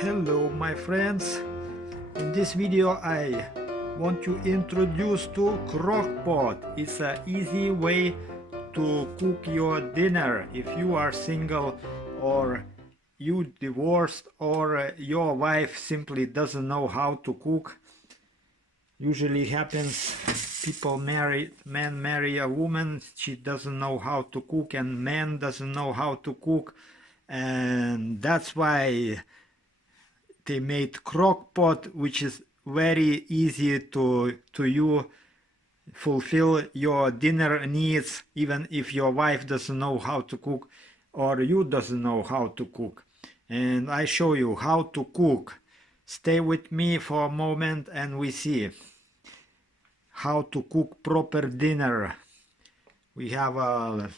Hello my friends, in this video I want to introduce to Crock-pot. It's an easy way to cook your dinner if you are single or you divorced or your wife simply doesn't know how to cook. Usually happens men marry a woman, she doesn't know how to cook, and man doesn't know how to cook, and that's why they made Crock-pot, which is very easy to you fulfill your dinner needs even if your wife doesn't know how to cook or you doesn't know how to cook. And I show you how to cook. Stay with me for a moment and we see how to cook proper dinner. We have a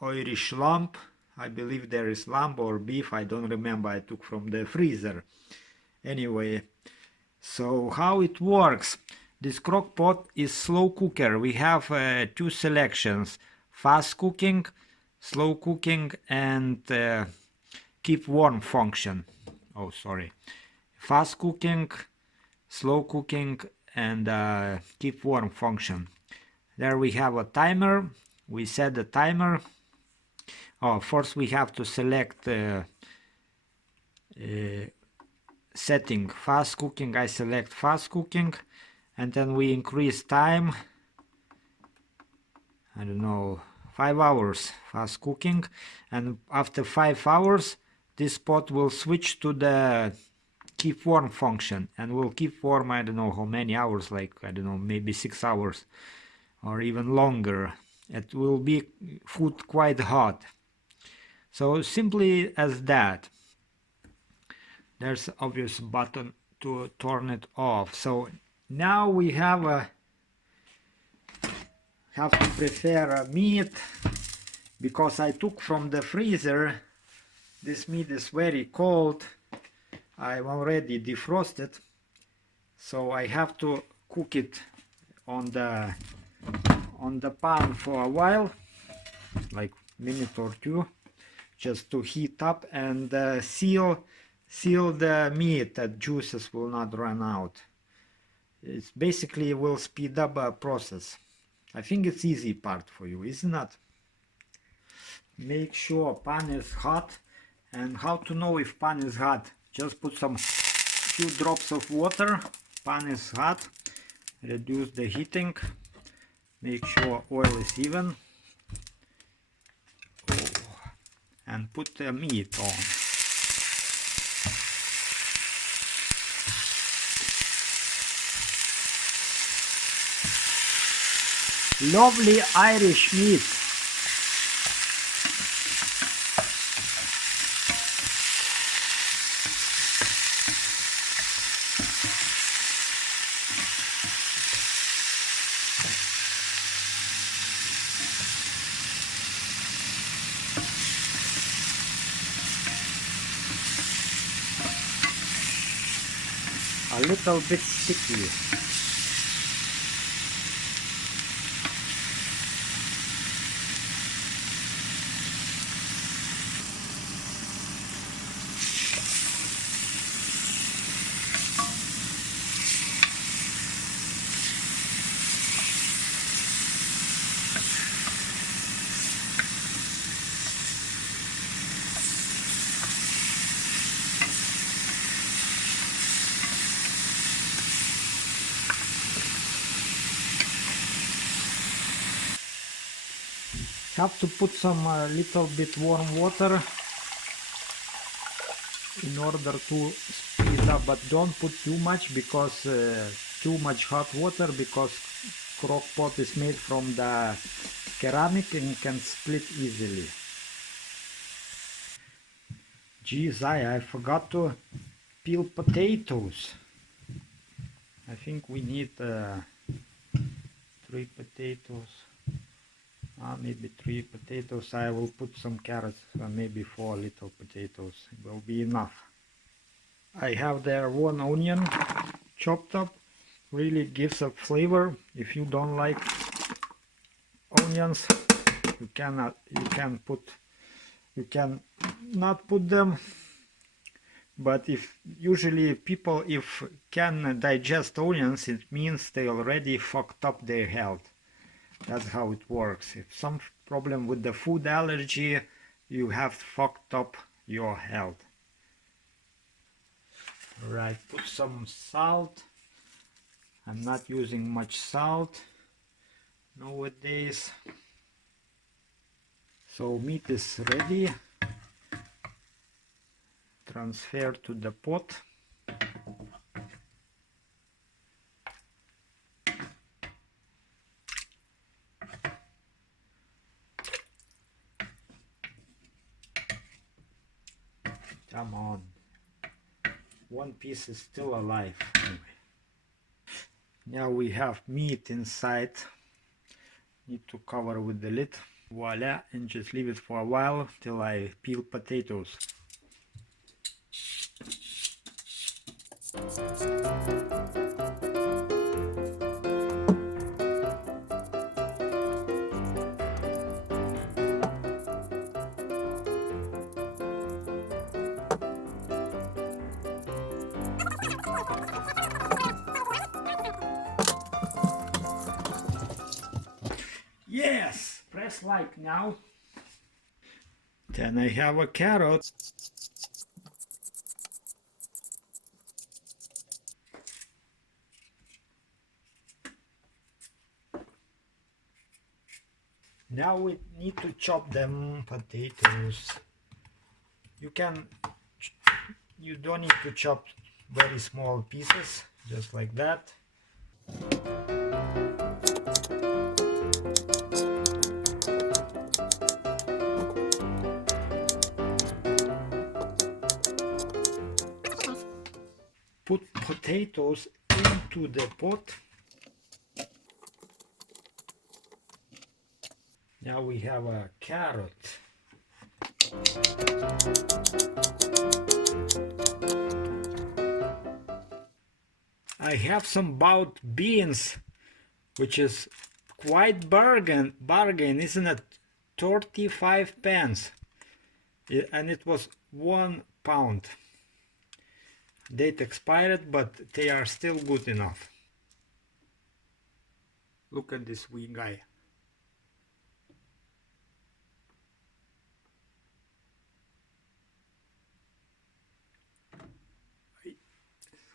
Irish lamb. I believe there is lamb or beef, I don't remember, I took from the freezer. Anyway, so how it works? This Crock-pot is slow cooker. We have two selections: fast cooking, slow cooking, and keep warm function. Oh, sorry. Fast cooking, slow cooking, and keep warm function. There we have a timer. We set the timer. Oh, first we have to select setting fast cooking. I select fast cooking, and then we increase time. I don't know, 5 hours fast cooking, and after 5 hours this pot will switch to the keep warm function and will keep warm, I don't know how many hours, like I don't know, maybe 6 hours or even longer. It will be food quite hot. So simply as that. There's an obvious button to turn it off. So now we have to prepare a meat, because I took from the freezer. This meat is very cold. I've already defrosted, so I have to cook it on the pan for a while, like minute or two, just to heat up and seal the meat, that juices will not run out. It's basically will speed up a process. I think it's easy part for you, isn't it? Make sure pan is hot. And how to know if pan is hot? Just put some few drops of water. Pan is hot. Reduce the heating. Make sure oil is even. Oh. And put the meat on. Lovely Irish meat. A little bit sticky. Have to put some little bit warm water in order to speed up, but don't put too much, because too much hot water, because Crock-pot is made from the ceramic and can split easily. Geez, I forgot to peel potatoes. I think we need 3 potatoes. Maybe 3 potatoes. I will put some carrots, maybe 4 little potatoes. It will be enough. I have there 1 onion chopped up. Really gives a flavor. If you don't like onions, you can not put them. But if usually people if can digest onions, it means they already fucked up their health. That's how it works. If some problem with the food allergy, you have fucked up your health. Right, put some salt. I'm not using much salt nowadays. So meat is ready. Transfer to the pot. Come on. One piece is still alive. Anyway. Now we have meat inside. Need to cover with the lid. Voila, and just leave it for a while till I peel potatoes. Yes! Press like now. Then I have a carrot. Now we need to chop them potatoes. You don't need to chop very small pieces, just like that. Put potatoes into the pot. Now we have a carrot. I have some bought beans, which is quite bargain, isn't it? 35 pence. And it was £1. Date expired, but they are still good enough. Look at this wee guy.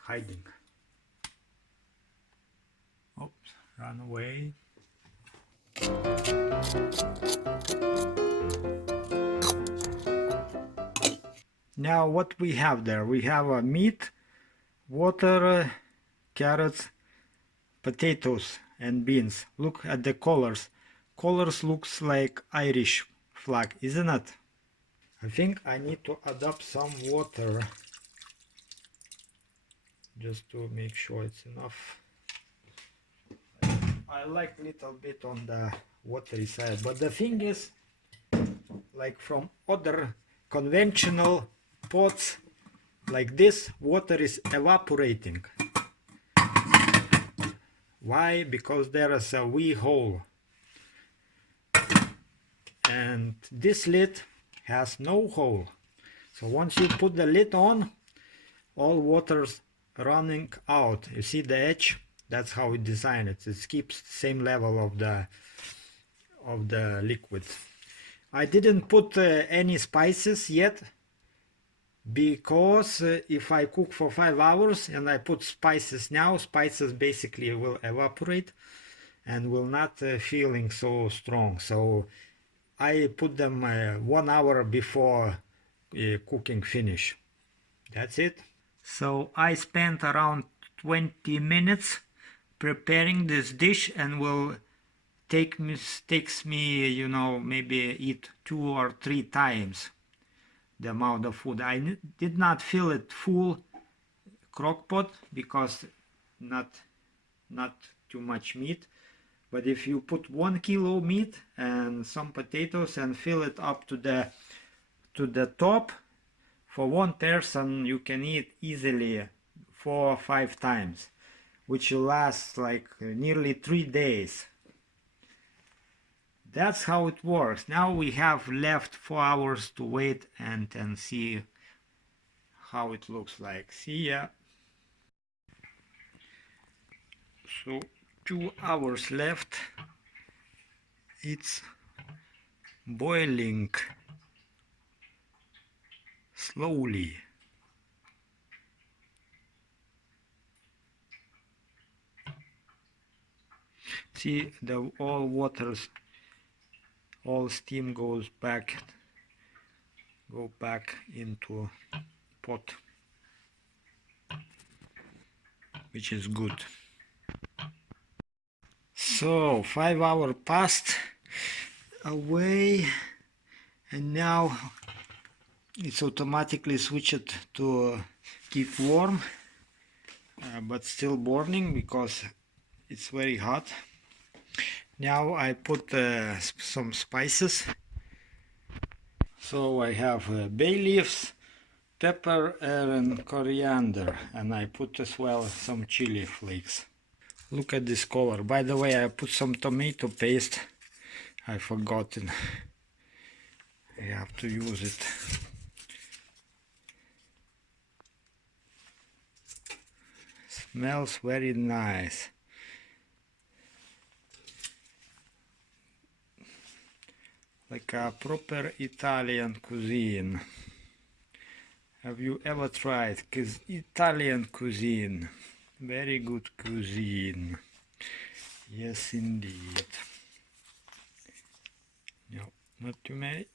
Hiding. Oops, run away. Now what we have there? We have a meat, water, carrots, potatoes and beans. Look at the colors. Colors looks like Irish flag, isn't it? I think I need to add up some water just to make sure it's enough. I like little bit on the watery side, but the thing is, like from other conventional pots like this, water is evaporating. Why? Because there is a wee hole, and this lid has no hole. So once you put the lid on, all water's running out. You see the edge? That's how we design it. It keeps the same level of the liquid. I didn't put any spices yet, because if I cook for 5 hours and I put spices now, spices basically will evaporate and will not feeling so strong. So I put them 1 hour before cooking finish. That's it. So I spent around 20 minutes preparing this dish, and will takes me, you know, maybe eat 2 or 3 times the amount of food. I did not fill it full crock-pot because not too much meat. But if you put 1 kilo meat and some potatoes and fill it up to the top, for one person you can eat easily 4 or 5 times, which will last like nearly 3 days. That's how it works. Now we have left 4 hours to wait and see how it looks like. See ya. So 2 hours left. It's boiling slowly. See, the all waters, all steam go back into pot, which is good. So 5 hours passed away, and now it's automatically switched to keep warm, but still burning because it's very hot. Now I put some spices. So I have bay leaves, pepper and coriander, and I put as well some chili flakes. Look at this color. By the way, I put some tomato paste. I forgotten. I have to use it. Smells very nice. Like a proper Italian cuisine. Have you ever tried Italian cuisine? Very good cuisine. Yes, indeed. No, not too many.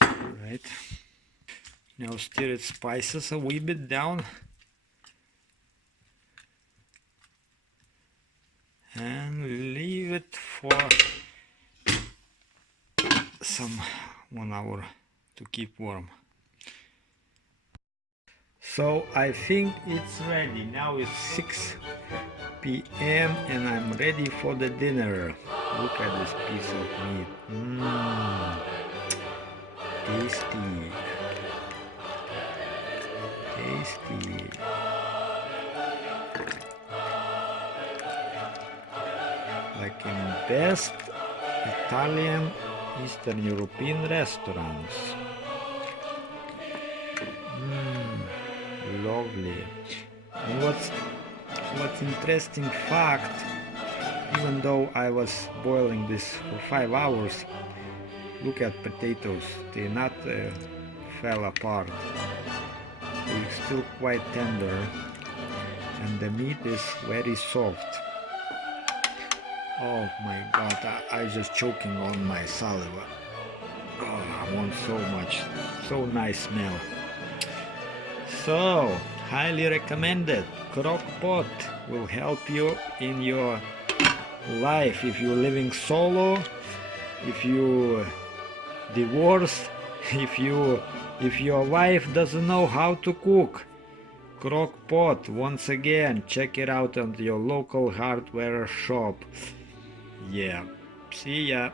Right. Now stir its spices a wee bit down. And leave it for some 1 hour to keep warm. So I think it's ready. Now it's 6 p.m. and I'm ready for the dinner. Look at this piece of meat. Tasty. Tasty. Like in best Italian Eastern European restaurants. Lovely. And what's interesting fact, even though I was boiling this for 5 hours, look at potatoes, they not fell apart. They're still quite tender, and the meat is very soft. Oh my god, I'm just choking on my saliva. Oh, I want so much. So nice smell. So, highly recommended. Crock-pot will help you in your life. If you're living solo, if you divorced, if your wife doesn't know how to cook. Crock-pot, once again, check it out at your local hardware shop. Yeah, see ya.